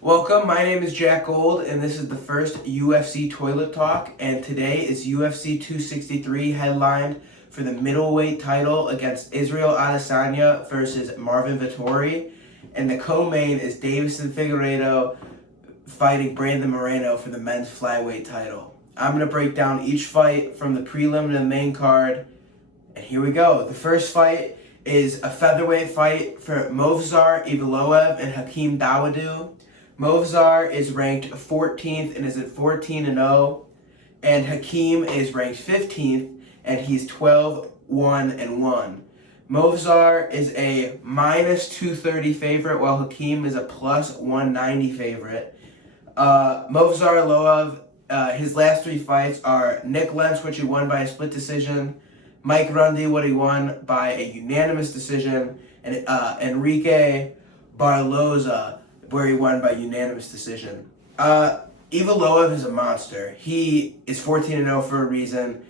Welcome, my name is Jack Gold, and this is the first UFC Toilet Talk, and today is UFC 263 headlined for the middleweight title against Israel Adesanya versus Marvin Vittori, and the co-main is Deiveson Figareto fighting Brandon Moreno for the men's flyweight title. I'm going to break down each fight from the prelim to the main card, and here we go. The first fight is a featherweight fight for Mozart, Ivov, and Hakeem Dawodu. Mozart is ranked 14th and is at 14-0, and Hakeem is ranked 15th and he's 12-1-1. Mozart is a minus 230 favorite, while Hakeem is a plus 190 favorite. Mozart Loev, his last three fights are Nick Lentz, which he won by a split decision, Mike Rundy, what he won by a unanimous decision, and Enrique Barloza, where he won by unanimous decision. Ivov is a monster. He is 14-0 for a reason.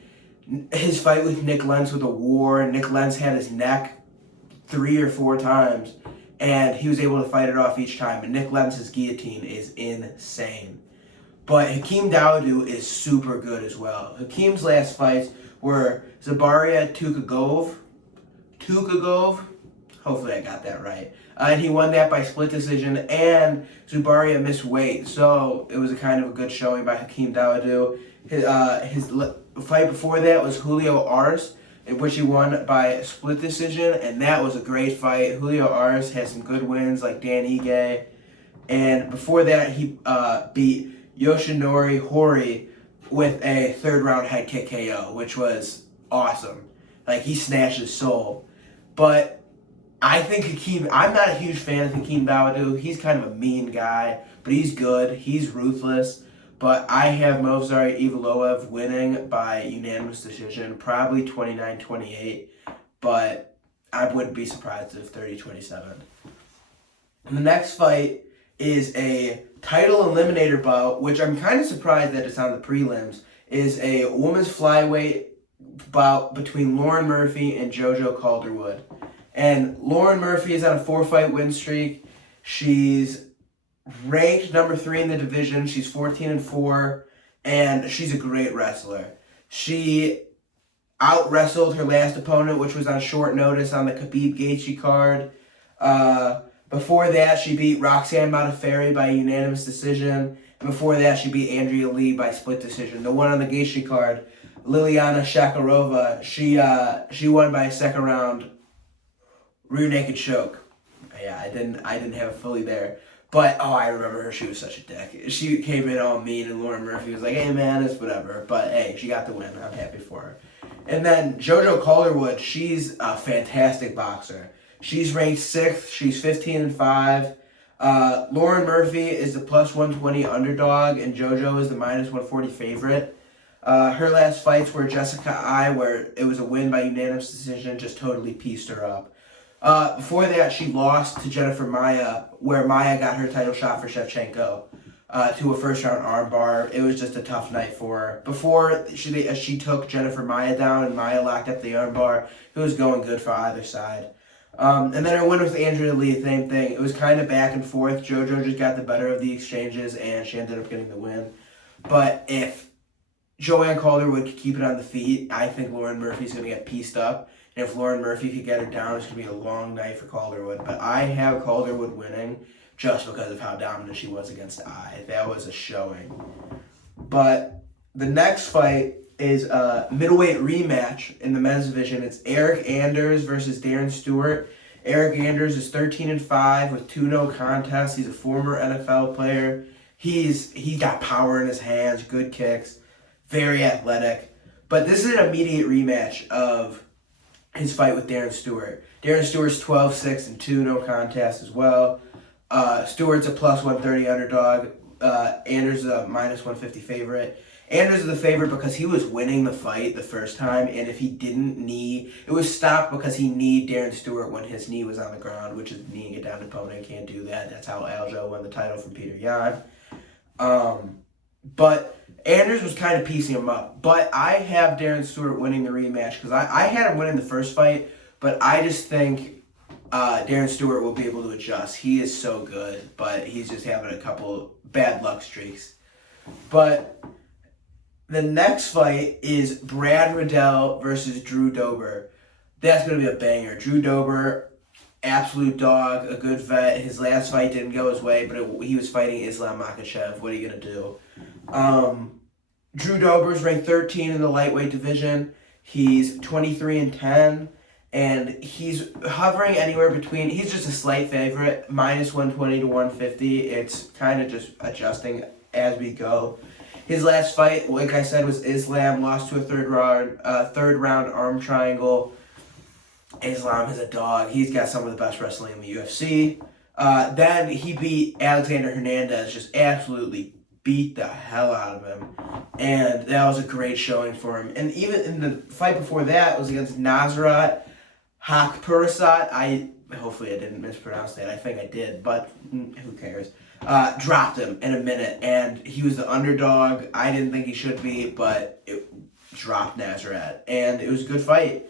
His fight with Nick Lentz was a war. Nick Lentz had his neck 3 or 4 times, and he was able to fight it off each time. And Nick Lentz's guillotine is insane. But Hakeem Dawodu is super good as well. Hakeem's last fights were Zabaria Tukagov. Hopefully I got that right. And he won that by split decision, and Zubaria missed weight. So it was a kind of a good showing by Hakeem Dawodu. His fight before that was Julio Arce, in which he won by split decision, and that was a great fight. Julio Arce had some good wins like Dan Ige. And before that, he beat Yoshinori Horii with a third-round head kick KO, which was awesome. Like, he snatched his soul. But I think Hakeem, I'm not a huge fan of Hakeem Dawodu. He's kind of a mean guy, but he's good. He's ruthless. But I have Mozart Ivov winning by unanimous decision, probably 29-28. But I wouldn't be surprised if 30-27. And the next fight is a title eliminator bout, which I'm kind of surprised that it's on the prelims, is a women's flyweight bout between Lauren Murphy and JoJo Calderwood. And Lauren Murphy is on a 4-fight win streak. She's ranked number 3 in the division. She's 14-4, and she's a great wrestler. She out-wrestled her last opponent, which was on short notice on the Khabib Gaethje card. Before that, she beat Roxanne Modafferi by unanimous decision. And before that, she beat Andrea Lee by split decision. The one on the Gaethje card, Liliana Shakarova, she won by a second round rear naked choke. Yeah, I didn't have it fully there. But, I remember her. She was such a dick. She came in all mean, and Lauren Murphy was like, hey, man, it's whatever. But, hey, she got the win. I'm happy for her. And then JoJo Calderwood, she's a fantastic boxer. She's ranked 6th. She's 15-5. Lauren Murphy is the plus 120 underdog, and JoJo is the minus 140 favorite. Her last fights were Jessica I, where it was a win by unanimous decision, just totally pieced her up. Before that, she lost to Jennifer Maia, where Maia got her title shot for Shevchenko to a first-round armbar. It was just a tough night for her. Before she took Jennifer Maia down and Maia locked up the armbar, it was going good for either side. And then her win with Andrea Lee, same thing. It was kind of back and forth. JoJo just got the better of the exchanges, and she ended up getting the win. But if Joanne Calderwood could keep it on the feet, I think Lauren Murphy's going to get pieced up. And if Lauren Murphy could get her down, it's going to be a long night for Calderwood. But I have Calderwood winning just because of how dominant she was against I. That was a showing. But the next fight is a middleweight rematch in the men's division. It's Eric Anders versus Darren Stewart. Eric Anders is 13-5 with 2 no contests. He's a former NFL player. He's got power in his hands, good kicks, very athletic. But this is an immediate rematch of his fight with Darren Stewart. Darren Stewart's 12-6 and 2 no contest as well. Stewart's a plus 130 underdog. Anders is a minus 150 favorite. Anders is the favorite because he was winning the fight the first time, and if he didn't knee, it was stopped because he kneed Darren Stewart when his knee was on the ground, which is kneeing it down to opponent. Can't do that. That's how Aljo won the title from Peter Yan. But Anders was kind of piecing him up. But I have Darren Stewart winning the rematch because I had him winning the first fight, but I just think Darren Stewart will be able to adjust. He is so good, but he's just having a couple bad luck streaks. But the next fight is Brad Riddell versus Drew Dober. That's going to be a banger. Drew Dober, absolute dog, a good vet. His last fight didn't go his way, but he was fighting Islam Makhachev. What are you going to do? Drew Dober is ranked 13 in the lightweight division. He's 23-10, and he's hovering anywhere between. He's just a slight favorite, minus 120 to 150. It's kind of just adjusting as we go. His last fight, like I said, was Islam. Lost to a third round arm triangle. Islam is a dog. He's got some of the best wrestling in the UFC. Then he beat Alexander Hernandez, just absolutely beat the hell out of him. And that was a great showing for him. And even in the fight before that, it was against Nazrat Hakparasat. Hopefully I didn't mispronounce that. I think I did, but who cares? Dropped him in a minute, and he was the underdog. I didn't think he should be, but it dropped Nazrat. And it was a good fight.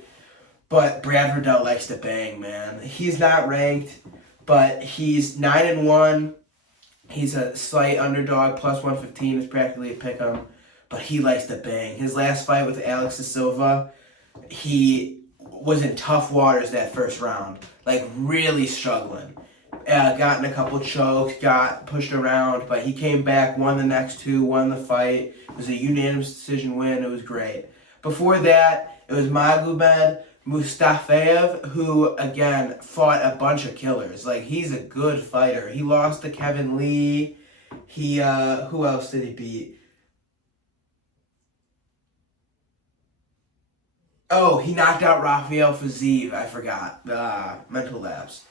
But Brad Riddell likes to bang, man. He's not ranked, but he's 9-1. He's a slight underdog, plus 115 is practically a pick'em, but he likes to bang. His last fight with Alex de Silva, he was in tough waters that first round, like really struggling. Got in a couple chokes, got pushed around, but he came back, won the next two, won the fight. It was a unanimous decision win. It was great. Before that, it was Magomed Mustafayev, who, again, fought a bunch of killers. Like, he's a good fighter. He lost to Kevin Lee. Who else did he beat? Oh, he knocked out Rafael Fiziev. I forgot. Mental lapse.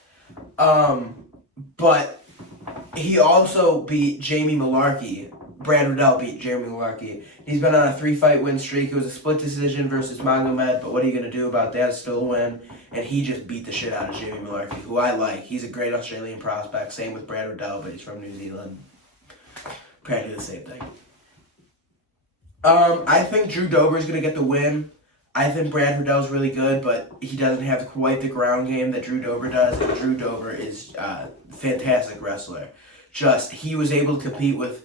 But he also beat Jamie Malarkey. Brad Riddell beat Jeremy Malarkey. He's been on a 3-fight win streak. It was a split decision versus Magomed, but what are you going to do about that? It's still a win. And he just beat the shit out of Jamie Malarkey, who I like. He's a great Australian prospect. Same with Brad Riddell, but he's from New Zealand. Practically the same thing. I think Drew Dober is going to get the win. I think Brad Riddell's really good, but he doesn't have quite the ground game that Drew Dober does. And Drew Dober is a fantastic wrestler. He was able to compete with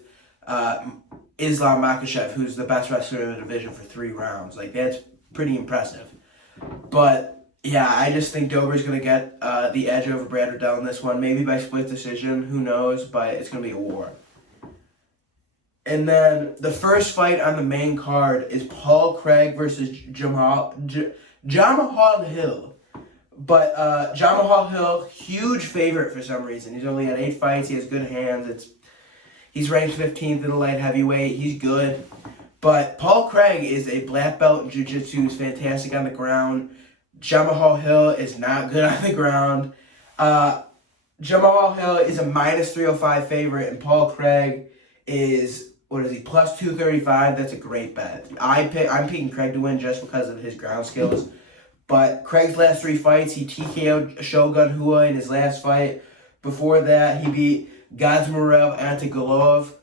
Islam Makhachev, who's the best wrestler in the division for 3 rounds. Like, that's pretty impressive. But, yeah, I just think Dober's going to get the edge over Brad Riddell in this one. Maybe by split decision, who knows, but it's going to be a war. And then the first fight on the main card is Paul Craig versus Jamahal Hill. But Jamahal Hill, huge favorite for some reason. He's only had 8 fights. He has good hands. He's ranked 15th in the light heavyweight. He's good. But Paul Craig is a black belt in jiu-jitsu. He's fantastic on the ground. Jamahal Hill is not good on the ground. Jamahal Hill is a minus 305 favorite, and Paul Craig is, plus 235. That's a great bet. I'm picking Craig to win just because of his ground skills. But Craig's last 3 fights, he TKO'd Shogun Hua in his last fight. Before that, he beat Gazmarev Antigolov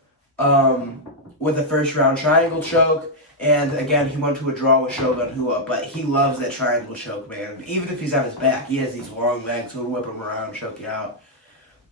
with a first-round triangle choke. And again, he went to a draw with Shogun Hua, but he loves that triangle choke, man. Even if he's on his back, he has these long legs, he'll whip him around, choke you out.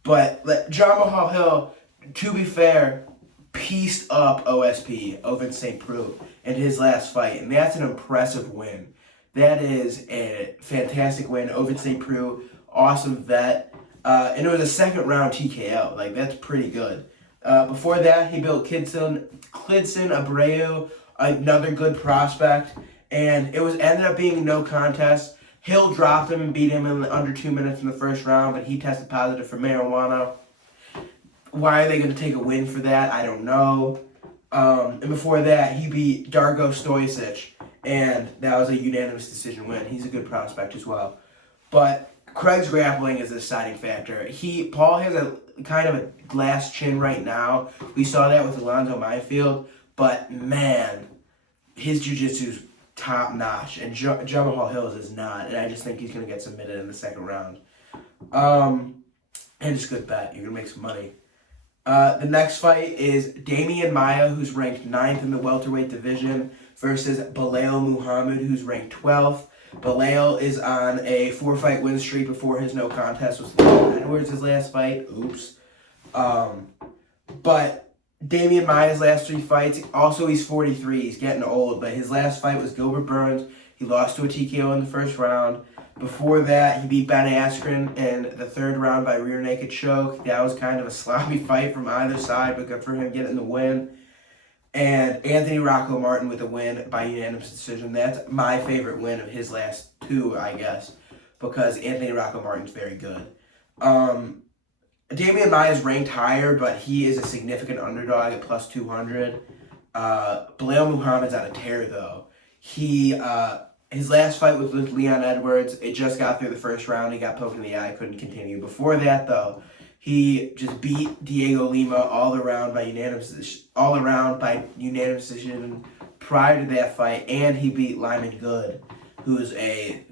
But Jamahal Hill, to be fair, pieced up OSP, Ovince St. Preux, in his last fight, and that's an impressive win. That is a fantastic win. Ovince St. Preux, awesome vet. And it was a second-round TKO. Like, that's pretty good. Before that, he built Klidson Abreu, another good prospect. And it ended up being no contest. Hill dropped him and beat him in under 2 minutes in the first round, but he tested positive for marijuana. Why are they going to take a win for that? I don't know. And before that, he beat Darko Stojicic, and that was a unanimous decision win. He's a good prospect as well. But Craig's grappling is a deciding factor. Paul has a kind of a glass chin right now. We saw that with Alonzo Mayfield, but man, his jiu-jitsu's top notch, and Jamahal Hills is not. And I just think he's going to get submitted in the second round. And it's a good bet. You're going to make some money. The next fight is Damian Maia, who's ranked 9th in the welterweight division, versus Belal Muhammad, who's ranked 12th. Belal is on a 4-fight win streak before his no contest with Leon Edwards, his last fight. Oops. But Damian Maia's last 3 fights, also he's 43, he's getting old, but his last fight was Gilbert Burns. He lost to a TKO in the first round. Before that, he beat Ben Askren in the 3rd round by rear naked choke. That was kind of a sloppy fight from either side, but good for him getting the win. And Anthony Rocco Martin with a win by unanimous decision. That's my favorite win of his last 2, I guess, because Anthony Rocco Martin's very good. Damian Maia is ranked higher, but he is a significant underdog at plus 200. Belal Muhammad's on a tear, though. His last fight was with Leon Edwards. It just got through the first round. He got poked in the eye, couldn't continue. Before that, though, he just beat Diego Lima all around by unanimous decision prior to that fight, and he beat Lyman Good, who's a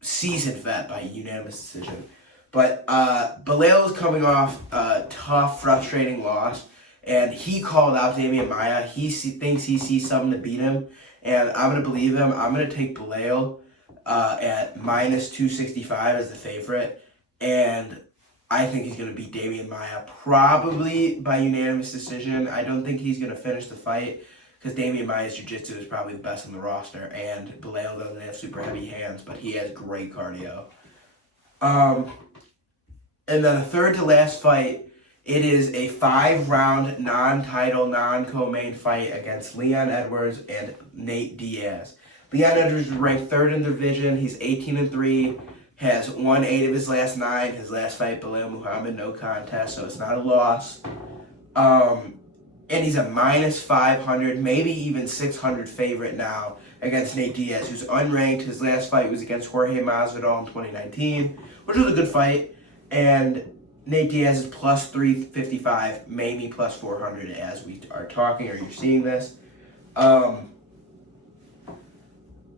seasoned vet, by unanimous decision. But Belal is coming off a tough, frustrating loss, and he called out Damian Maia. He thinks he sees something to beat him, and I'm going to believe him. I'm going to take Belal at minus 265 as the favorite, and I think he's going to beat Damian Maia probably by unanimous decision. I don't think he's going to finish the fight because Damian Maia's jiu-jitsu is probably the best on the roster, and Belal doesn't have super heavy hands, but he has great cardio. And then the third to last fight, it is a 5-round non-title, non-co-main fight against Leon Edwards and Nate Diaz. Leon Edwards is ranked 3rd in the division. He's 18-3, has won 8 of his last 9. His last fight, Belal Muhammad, no contest, so it's not a loss. And he's a minus 500, maybe even 600 favorite now against Nate Diaz, who's unranked. His last fight was against Jorge Masvidal in 2019, which was a good fight. And Nate Diaz is plus 355, maybe plus 400 as we are talking or you're seeing this.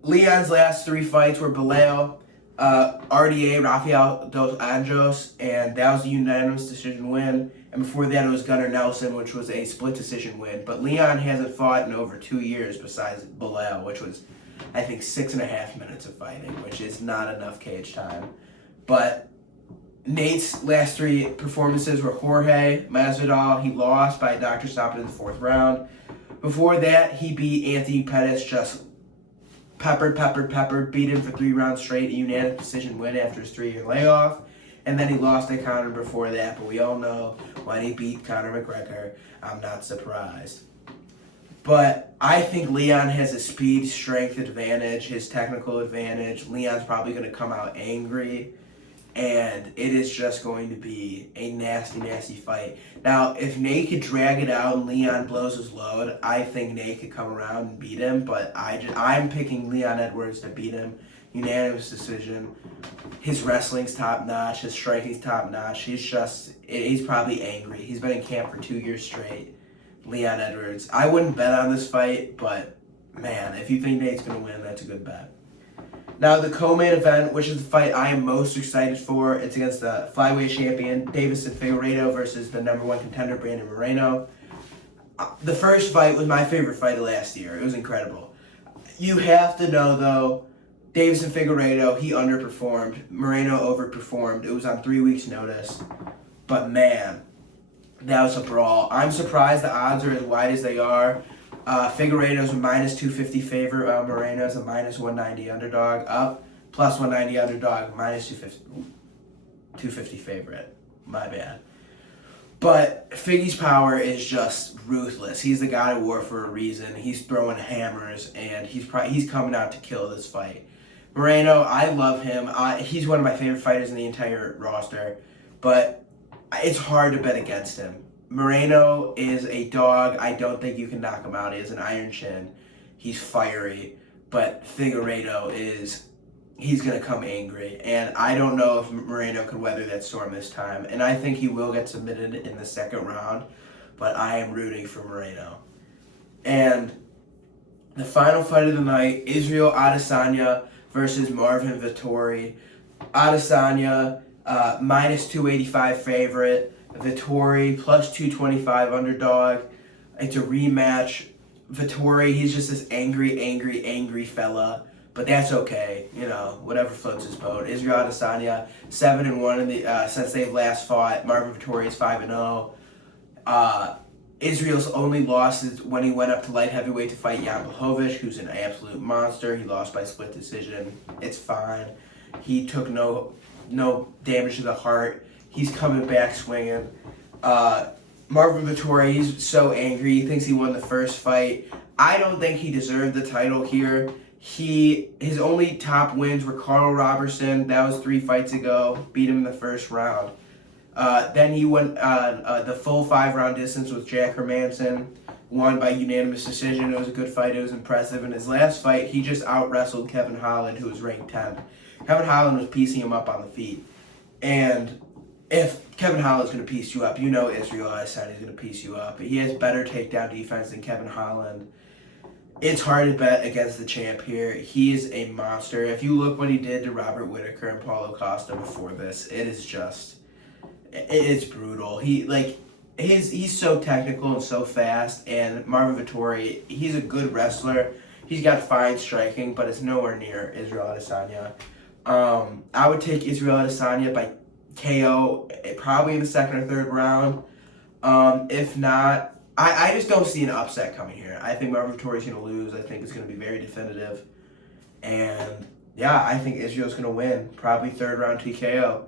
Leon's last 3 fights were Belal, RDA, Rafael dos Anjos, and that was a unanimous decision win. And before that, it was Gunnar Nelson, which was a split decision win. But Leon hasn't fought in over 2 years besides Belal, which was, I think, 6.5 minutes of fighting, which is not enough cage time. But Nate's last 3 performances were Jorge Masvidal. He lost by a doctor stoppage in the 4th round. Before that, he beat Anthony Pettis, just peppered, beat him for 3 rounds straight, a unanimous decision win after his 3-year layoff. And then he lost to Conor before that, but we all know when he beat Conor McGregor, I'm not surprised. But I think Leon has a speed, strength advantage, his technical advantage. Leon's probably going to come out angry. And it is just going to be a nasty, nasty fight. Now, if Nate could drag it out and Leon blows his load, I think Nate could come around and beat him. But I'm picking Leon Edwards to beat him. Unanimous decision. His wrestling's top-notch. His striking's top-notch. He's probably angry. He's been in camp for 2 years straight. Leon Edwards. I wouldn't bet on this fight, but, man, if you think Nate's going to win, that's a good bet. Now, the co-main event, which is the fight I am most excited for, it's against the flyweight champion, Deiveson Figareto, versus the #1 contender, Brandon Moreno. The first fight was my favorite fight of last year. It was incredible. You have to know, though, Deiveson Figareto, he underperformed. Moreno overperformed. It was on 3 weeks' notice. But, man, that was a brawl. I'm surprised the odds are as wide as they are. Figueiredo's a minus 250 favorite. Moreno's a minus 190 underdog. Up, plus 190 underdog, minus 250 favorite. My bad. But Figgy's power is just ruthless. He's the God of War for a reason. He's throwing hammers, and he's coming out to kill this fight. Moreno, I love him. He's one of my favorite fighters in the entire roster, but it's hard to bet against him. Moreno is a dog. I don't think you can knock him out. He has an iron chin. He's fiery. But Figareto he's going to come angry. And I don't know if Moreno could weather that storm this time. And I think he will get submitted in the 2nd round. But I am rooting for Moreno. And the final fight of the night, Israel Adesanya versus Marvin Vittori. Adesanya, minus 285 favorite. Vittori, plus 225 underdog. It's a rematch. Vittori, he's just this angry fella. But that's okay, whatever floats his boat. Israel Adesanya 7-1 in the since they've last fought. Marvin Vittori is 5-0. Israel's only loss is when he went up to light heavyweight to fight Jan Blachowicz, who's an absolute monster. He lost by split decision. It's fine. He took no damage to the heart. He's coming back swinging. Marvin Vittori, he's so angry. He thinks he won the first fight. I don't think he deserved the title here. His only top wins were Carl Robertson. That was 3 fights ago. Beat him in the first round. Then he went the full 5-round distance with Jack Hermanson. Won by unanimous decision. It was a good fight. It was impressive. In his last fight, he just out-wrestled Kevin Holland, who was ranked 10th. Kevin Holland was piecing him up on the feet. And if Kevin Holland's going to piece you up, Israel Adesanya is going to piece you up. He has better takedown defense than Kevin Holland. It's hard to bet against the champ here. He is a monster. If you look what he did to Robert Whittaker and Paulo Costa before this, it's brutal. He's so technical and so fast, and Marvin Vittori, he's a good wrestler. He's got fine striking, but it's nowhere near Israel Adesanya. I would take Israel Adesanya by KO probably in the 2nd or 3rd round. If not, I just don't see an upset coming here. I think Marvin Vittori is going to lose. I think it's going to be very definitive. And, yeah, I think Israel's going to win. Probably 3rd round TKO.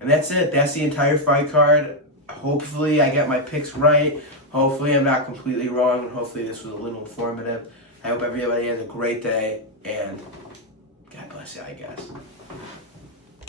And that's it. That's the entire fight card. Hopefully I get my picks right. Hopefully I'm not completely wrong. And hopefully this was a little informative. I hope everybody has a great day. And God bless you, I guess.